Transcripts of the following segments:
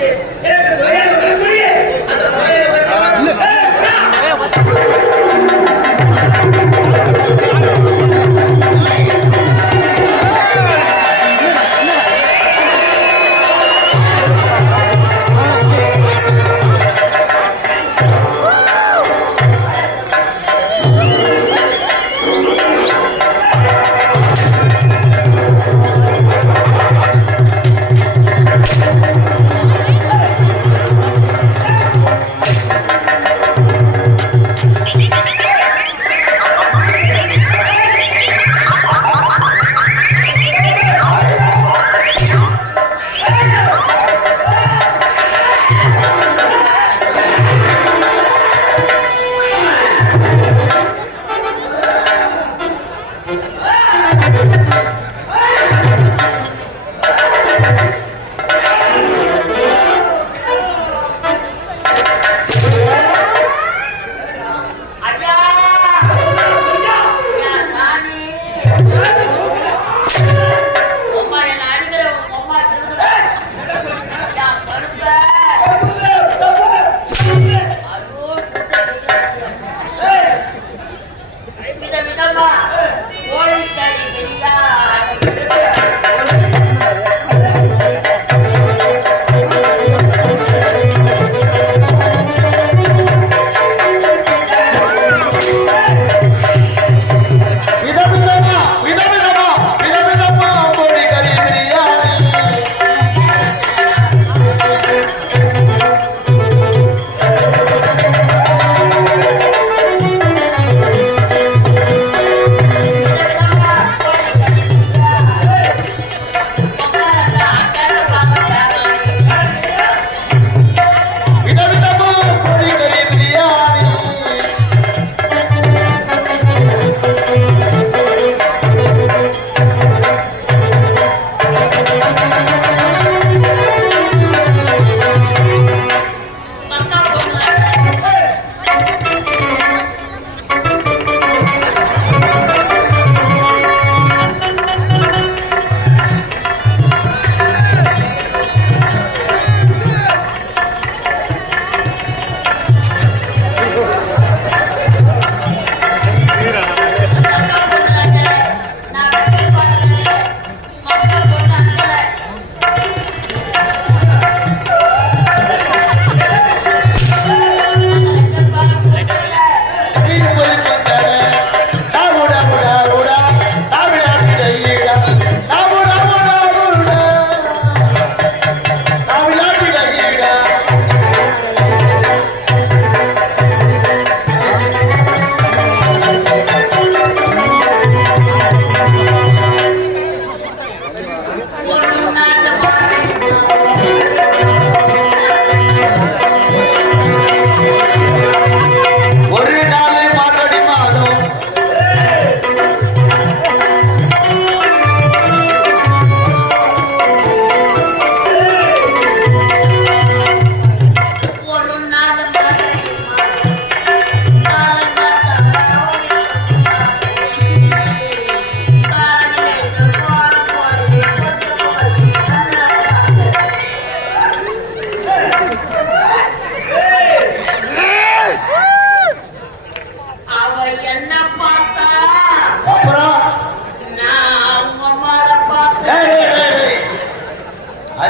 থাকে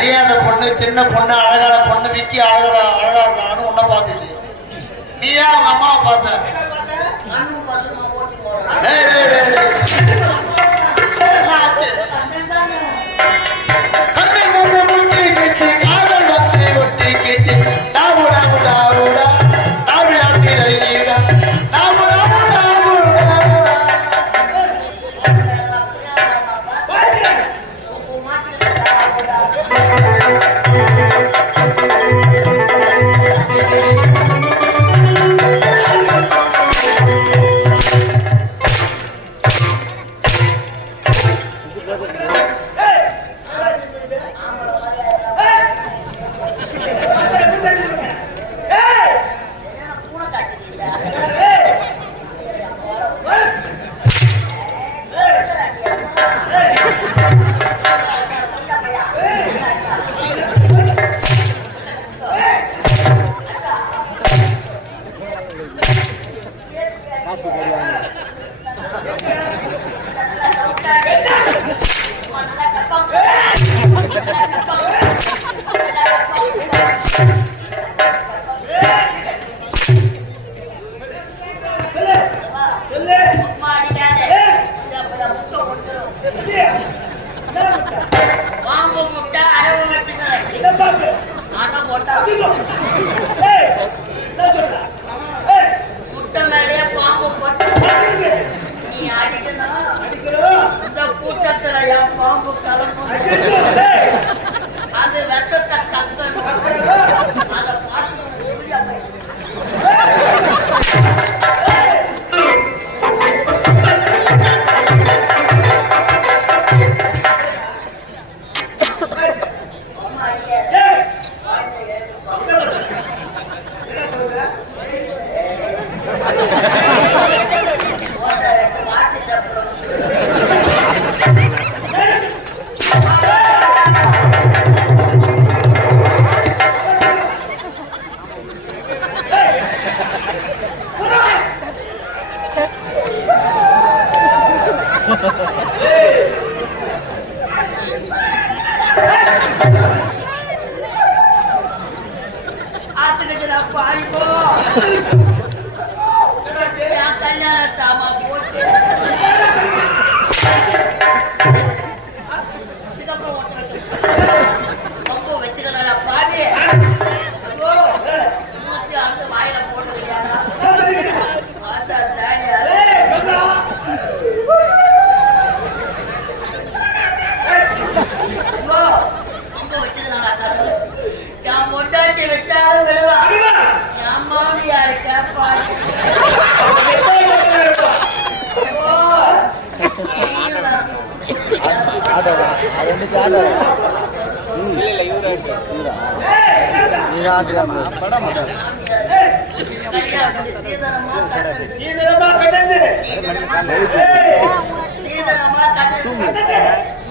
ஏன் அந்த பொண்ணு சின்ன பொண்ணு அழகான பொண்ணு விக்கி அழகா அழகா இருக்கான்னு உன்ன பார்த்துச்சு. நீ ஏன் அவங்க அம்மாவை பார்த்த?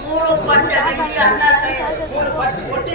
மூணு பட்டு அண்ணா மூணு பட்டு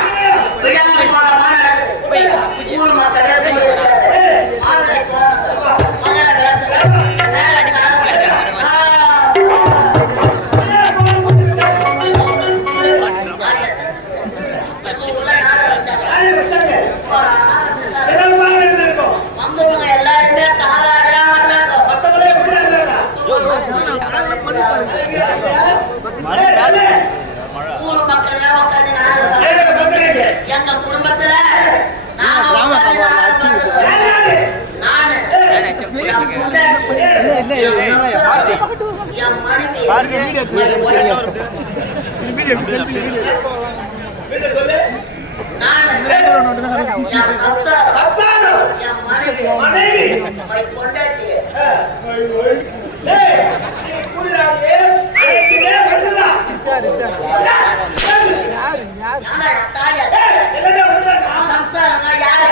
சம்சாரங்க யாரு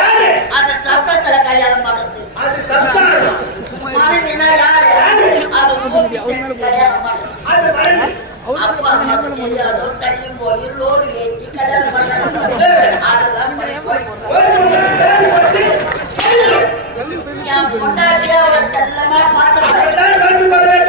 அந்த சப்தத்துல கல்யாணம் பண்றது முடியும் அவர் மேலே அவளை செல்லமா பார்த்து